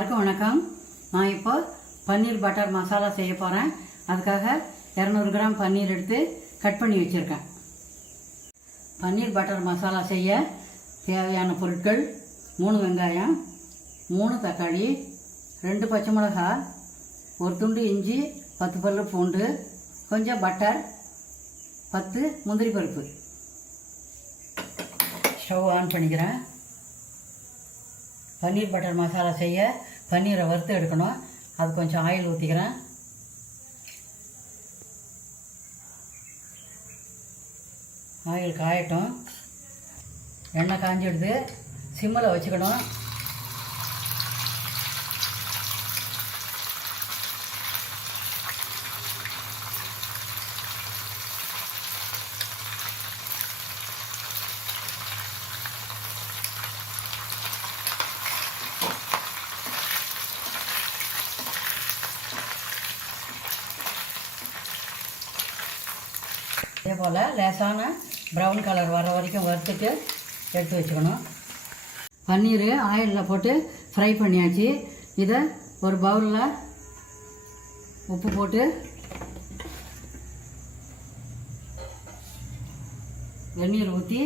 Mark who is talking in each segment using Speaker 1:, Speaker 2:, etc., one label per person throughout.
Speaker 1: எல்லாருக்கும் வணக்கம். நான் இப்போ பன்னீர் பட்டர் மசாலா செய்ய போகிறேன் அதுக்காக இரநூறு கிராம் பன்னீர் எடுத்து கட் பண்ணி வச்சுருக்கேன். பன்னீர் பட்டர் மசாலா செய்ய தேவையான பொருட்கள் மூணு வெங்காயம் மூணு தக்காளி ரெண்டு பச்சை மிளகா ஒரு துண்டு இஞ்சி பத்து பல்லு பூண்டு கொஞ்சம் பட்டர் பத்து முந்திரி பருப்பு. ஸ்டவ் ஆன் பண்ணிக்கிறேன். பன்னீர் பட்டர் மசாலா செய்ய பன்னீரை வறுத்து எடுக்கணும். அது கொஞ்சம் ஆயில் ஊற்றிக்கிறேன் ஆயில் காயட்டும். எண்ணெய் காஞ்சிடுது. சிம்மில் வச்சுக்கணும். போல் லேசான ப்ரௌன் கலர் வர வரைக்கும் வறுத்துட்டு எடுத்து வச்சுக்கணும். பன்னீர் ஆயிலில் போட்டு ஃப்ரை பண்ணியாச்சு. இதை ஒரு பவுலில் உப்பு போட்டு வெந்நீர் ஊற்றி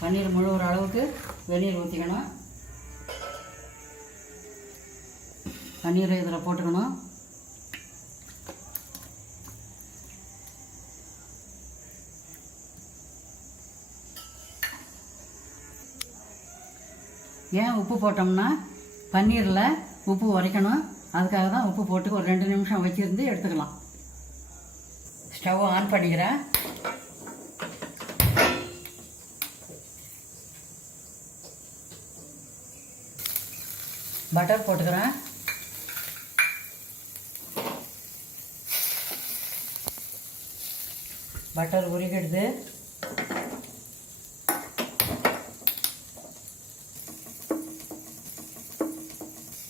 Speaker 1: பன்னீர் முழுகிற அளவுக்கு வெந்நீர் ஊற்றிக்கணும் பன்னீரை இதில் போட்டுக்கணும். ஏன் உப்பு போட்டோம்னா பன்னீரில் உப்பு உரைக்கணும். அதுக்காக தான் உப்பு போட்டு ஒரு ரெண்டு நிமிஷம் வச்சுருந்து எடுத்துக்கலாம். ஸ்டவ் ஆன் பண்ணிக்கிறேன். பட்டர் போட்டுக்கிறேன். பட்டர் உருகிடுது.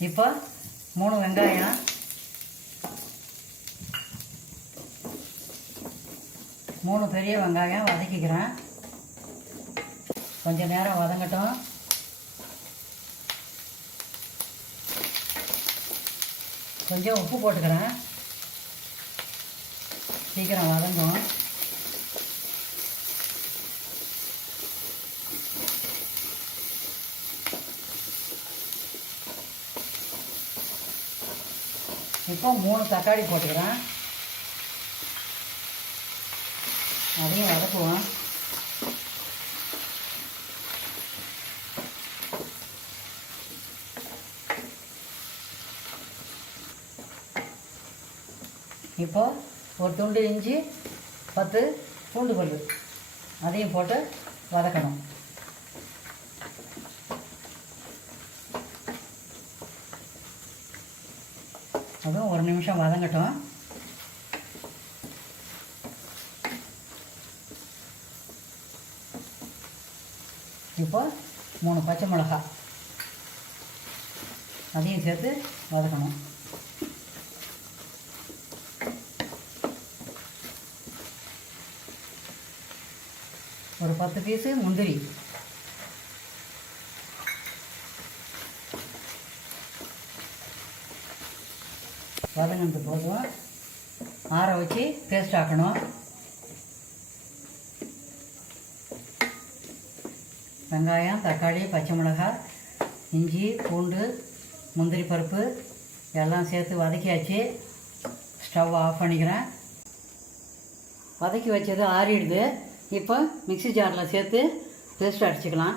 Speaker 1: இப்போ மூணு வெங்காயம். மூணு பெரிய வெங்காயம் வதக்கிக்கிறேன். கொஞ்சம் நேரம் வதங்கட்டும். கொஞ்சம் உப்பு போட்டுக்கிறேன். சீக்கிரம் வதங்கும். இப்போ மூணு தக்காளி போட்டுக்கிறேன். அதையும் வதக்குவோம். இப்போ ஒரு துண்டு இஞ்சி பத்து பூண்டு பல்லு அதையும் போட்டு வதக்கணும். அதுவும் ஒரு நிமிஷம் வதங்கட்டும். இப்போ மூணு பச்சை மிளகாய். அதையும் சேர்த்து வதக்கணும். ஒரு பத்து பீஸு முந்திரி. வதங்கினது போதும். ஆற வச்சு பேஸ்ட் ஆக்கணும். வெங்காயம் தக்காளி பச்சை மிளகாய் இஞ்சி பூண்டு முந்திரி பருப்பு எல்லாம் சேர்த்து வதக்கியாச்சு. ஸ்டவ் ஆஃப் பண்ணிக்கிறேன். வதக்கி வச்சது ஆறிடுது. இப்போ மிக்ஸி ஜாரில் சேர்த்து பேஸ்ட் அடிச்சுக்கலாம்.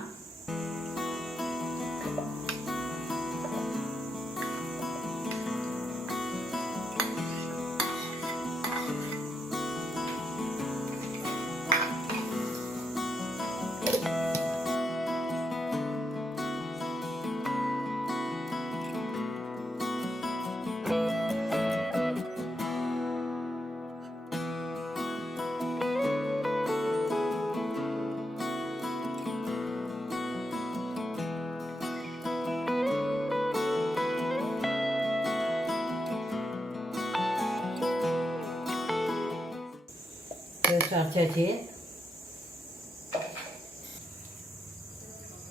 Speaker 1: பேஸ்ட் அரைச்சாச்சு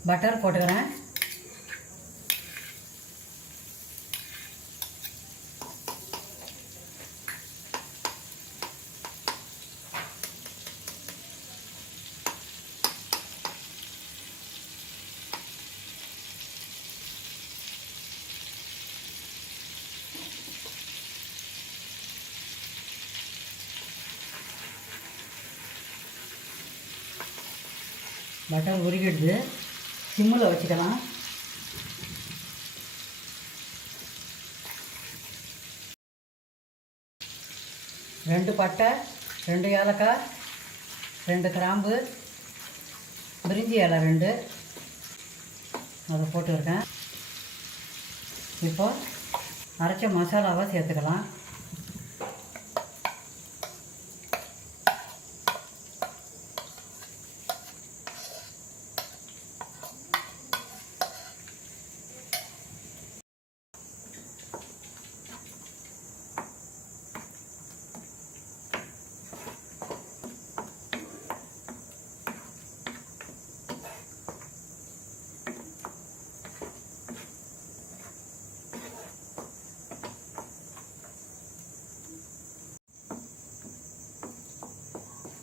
Speaker 1: பட்டர் போட்டுக்கிறேன் பட்டர் உருகிடுது. சிம்மில் வச்சுக்கலாம். ரெண்டு பட்டை ரெண்டு ஏலக்காய் ரெண்டு கிராம்பு பிரிஞ்சி இலை ரெண்டு. அதை போட்டுருக்கேன். இப்போ அரைச்ச மசாலாவை சேர்த்துக்கலாம்.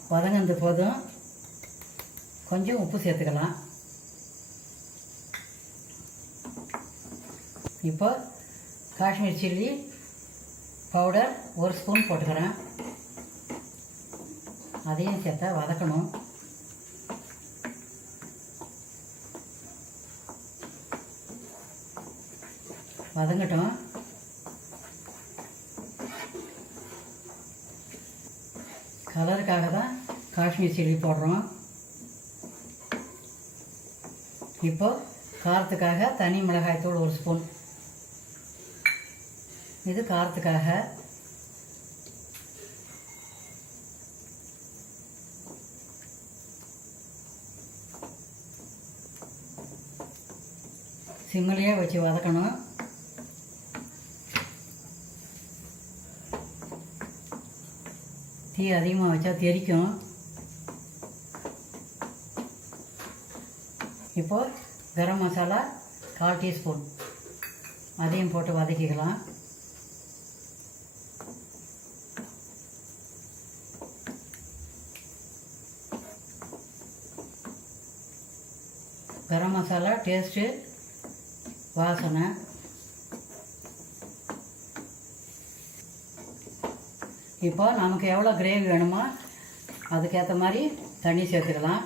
Speaker 1: வதங்கினது போதும். கொஞ்சம் உப்பு சேர்த்துக்கலாம். இப்போ காஷ்மீர் சில்லி பவுடர் ஒரு ஸ்பூன் போட்டுக்கிறேன். அதையும் சேர்த்தா வதக்கணும். வதங்கட்டும். கலருக்காக தான் காஷ்மீர் சில்லி போடுறோம். இப்போ காரத்துக்காக தனி மிளகாய்த்தூள் ஒரு ஸ்பூன். இது காரத்துக்காக. சிம்மிலேயே வச்சு வதக்கணும். தீ அதிகமாக வச்சா தெறிக்கும். இப்போ கரம் மசாலா கால் டீஸ்பூன். அதையும் போட்டு வதக்கிக்கலாம். கரம் மசாலா டேஸ்ட்டு வாசனை. இப்போ நமக்கு எவ்வளோ கிரேவி வேணுமோ அதுக்கேற்ற மாதிரி தண்ணி சேர்த்துக்கலாம்.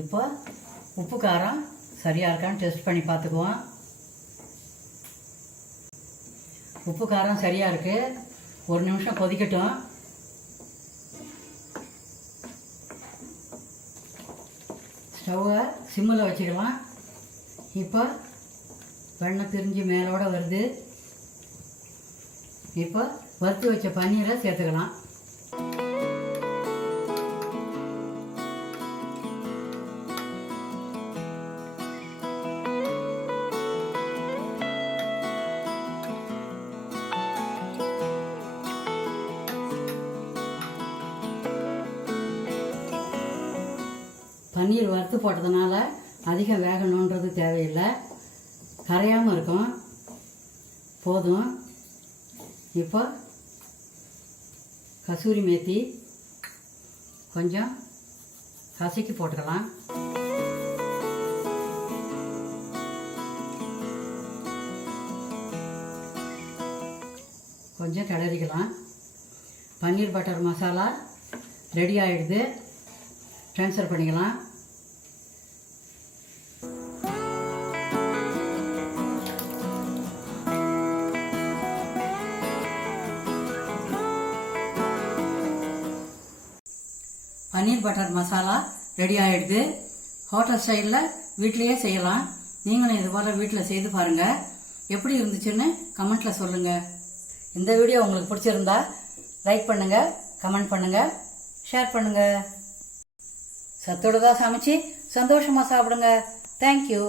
Speaker 1: இப்போ உப்பு காரம் சரியாக இருக்கான்னு டெஸ்ட் பண்ணி பார்த்துக்குவோம். உப்பு காரம் சரியாக இருக்குது ஒரு நிமிஷம் கொதிக்கட்டும். ஸ்டவ்வை சிம்மில் வச்சுக்கலாம். இப்போ வெண்ணெய் பிரிஞ்சு மேலோட வருது. இப்போ வறுத்து வச்ச பன்னீரை சேர்த்துக்கலாம். பன்னீர் வறுத்து போட்டதுனால அதிகம் வேகணுன்றது தேவையில்லை. கரையாமல் இருக்கும் போதும். இப்போ கசூரி மேத்தி கொஞ்சம் கசக்கி போட்டுக்கலாம். கொஞ்சம் கிளறிக்கலாம். பன்னீர் பட்டர் மசாலா ரெடி ஆகிடுது ட்ரான்ஸ்ஃபர் பண்ணிக்கலாம். பன்னீர் பட்டர் மசாலா ரெடி ஆகிடுது ஹோட்டல் ஸ்டைலில் வீட்லேயே செய்யலாம். நீங்களும் இது போல் வீட்டில் செய்து பாருங்கள் எப்படி இருந்துச்சுன்னு கமெண்ட்டில் சொல்லுங்கள் இந்த வீடியோ உங்களுக்கு பிடிச்சிருந்தா லைக் பண்ணுங்கள் கமெண்ட் பண்ணுங்கள் ஷேர் பண்ணுங்கள் சத்தோடு தான் சமைச்சு சந்தோஷமாக சாப்பிடுங்க. தேங்க்யூ